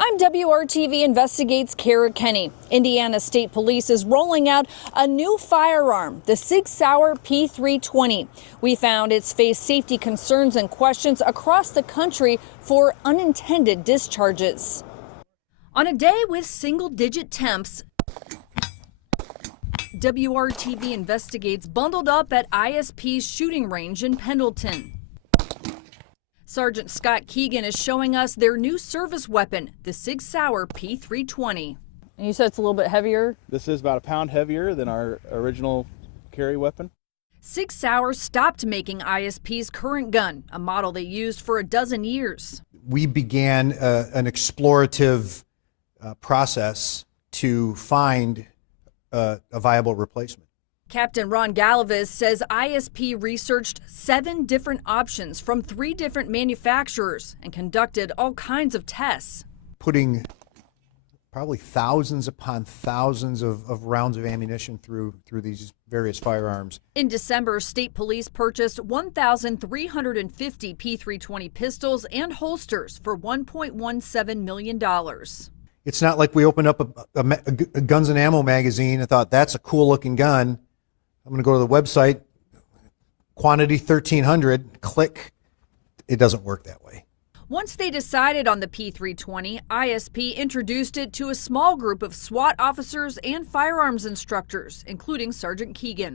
I'm WRTV Investigates Kara Kenny. Indiana State Police is rolling out a new firearm, the Sig Sauer P320. We found it's faced safety concerns and questions across the country for unintended discharges. On a day with single-digit temps, WRTV Investigates bundled up at ISP's shooting range in Pendleton. Sergeant Scott Keegan is showing us their new service weapon, the Sig Sauer P320. And you said it's a little bit heavier? This is about a pound heavier than our original carry weapon. Sig Sauer stopped making ISP's current gun, a model they used for a dozen years. We began an explorative process to find a viable replacement. Captain Ron Galavis says ISP researched 7 different options from 3 different manufacturers and conducted all kinds of tests. Putting probably thousands upon thousands of rounds of ammunition through these various firearms. In December, state police purchased 1,350 P320 pistols and holsters for $1.17 million. It's not like we opened up a guns and ammo magazine and thought, that's a cool looking gun. I'm going to go to the website, quantity 1,300, click. It doesn't work that way. Once they decided on the P320, ISP introduced it to a small group of SWAT officers and firearms instructors, including Sergeant Keegan.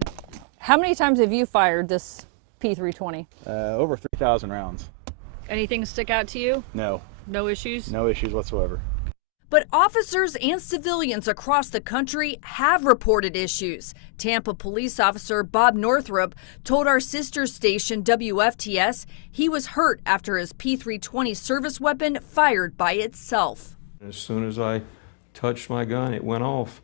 How many times have you fired this P320? Over 3,000 rounds. Anything stick out to you? No. No issues? No issues whatsoever. But officers and civilians across the country have reported issues. Tampa police officer Bob Northrup told our sister station WFTS he was hurt after his P320 service weapon fired by itself. As soon as I touched my gun, it went off.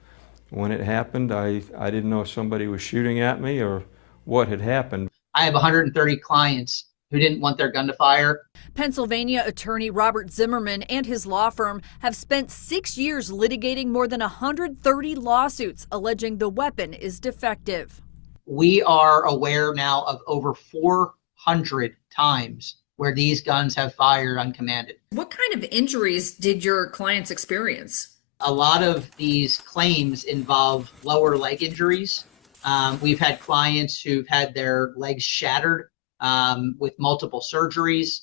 When it happened, I didn't know if somebody was shooting at me or what had happened. I have 130 clients who didn't want their gun to fire. Pennsylvania attorney Robert Zimmerman and his law firm have spent 6 years litigating more than 130 lawsuits alleging the weapon is defective. We are aware now of over 400 times where these guns have fired uncommanded. What kind of injuries did your clients experience? A lot of these claims involve lower leg injuries. We've had clients who've had their legs shattered with multiple surgeries.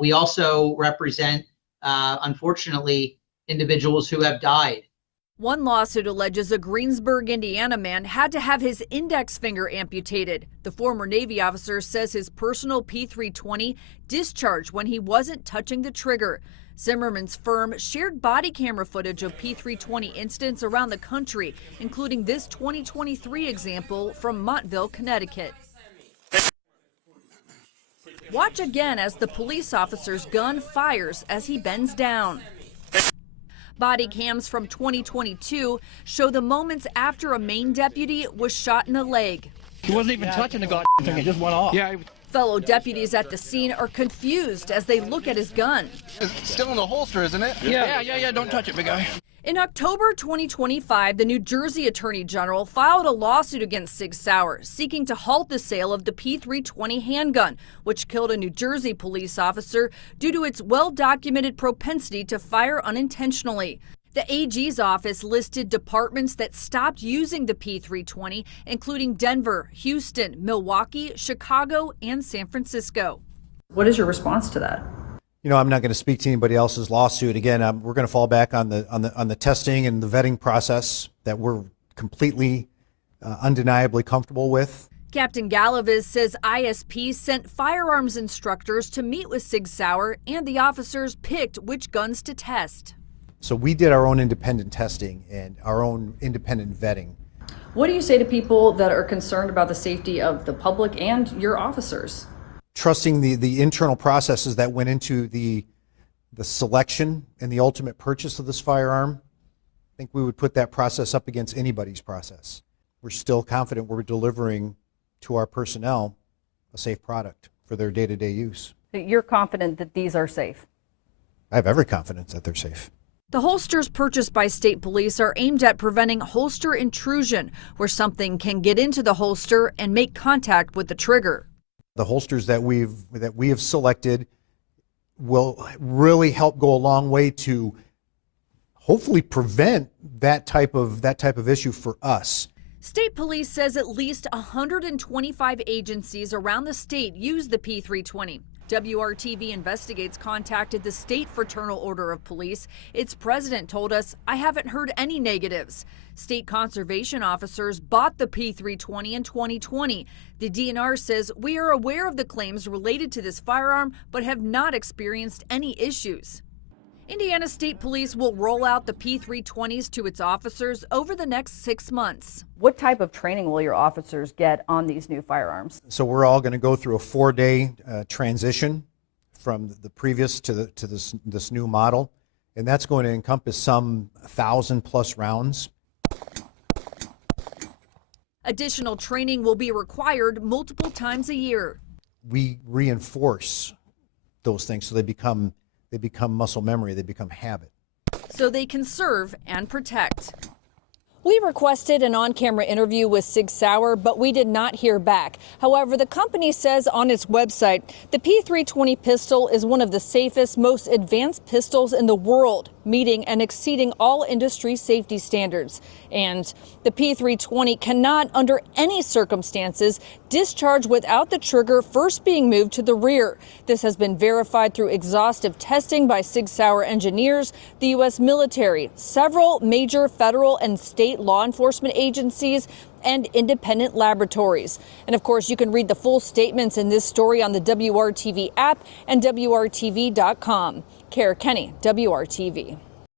We also represent, unfortunately, individuals who have died. One lawsuit alleges a Greensburg, Indiana man had to have his index finger amputated. The former Navy officer says his personal P320 discharged when he wasn't touching the trigger. Zimmerman's firm shared body camera footage of P320 incidents around the country, including this 2023 example from Montville, Connecticut. Watch again as the police officer's gun fires as he bends down. Body cams from 2022 show the moments after a Maine deputy was shot in the leg. He wasn't even touching the goddamn thing, it just went off. Yeah. Fellow deputies at the scene are confused as they look at his gun. It's still in the holster, isn't it? Yeah, don't touch it, big guy. In October 2025, the New Jersey Attorney General filed a lawsuit against Sig Sauer, seeking to halt the sale of the P320 handgun, which killed a New Jersey police officer due to its well-documented propensity to fire unintentionally. The AG's office listed departments that stopped using the P320, including Denver, Houston, Milwaukee, Chicago, and San Francisco. What is your response to that? You know, I'm not going to speak to anybody else's lawsuit. Again, we're going to fall back on the testing and the vetting process that we're completely, undeniably comfortable with. Captain Galavis says ISP sent firearms instructors to meet with Sig Sauer, and the officers picked which guns to test. So we did our own independent testing and our own independent vetting. What do you say to people that are concerned about the safety of the public and your officers? Trusting the internal processes that went into the selection and the ultimate purchase of this firearm, I think we would put that process up against anybody's process. We're still confident we're delivering to our personnel a safe product for their day-to-day use. You're confident that these are safe? I have every confidence that they're safe. The holsters purchased by state police are aimed at preventing holster intrusion, where something can get into the holster and make contact with the trigger. The holsters that we have selected will really help go a long way to hopefully prevent that type of issue for us. State police says at least 125 agencies around the state use the P320. WRTV Investigates contacted the State Fraternal Order of Police. Its president told us, "I haven't heard any negatives." State conservation officers bought the P320 in 2020. The DNR says, "We are aware of the claims related to this firearm, but have not experienced any issues." Indiana State Police will roll out the P320s to its officers over the next 6 months. What type of training will your officers get on these new firearms? So we're all going to go through a 4-day transition from the previous to this new model, and that's going to encompass some 1,000+ rounds. Additional training will be required multiple times a year. We reinforce those things so they become muscle memory, they become habit. So they can serve and protect. We requested an on-camera interview with Sig Sauer, but we did not hear back. However, the company says on its website, the P320 pistol is one of the safest, most advanced pistols in the world, meeting and exceeding all industry safety standards. And the P320 cannot, under any circumstances, discharge without the trigger first being moved to the rear. This has been verified through exhaustive testing by Sig Sauer engineers, the U.S. military, several major federal and state law enforcement agencies, and independent laboratories. And of course, you can read the full statements in this story on the WRTV app and WRTV.com. Kara Kenny, WRTV.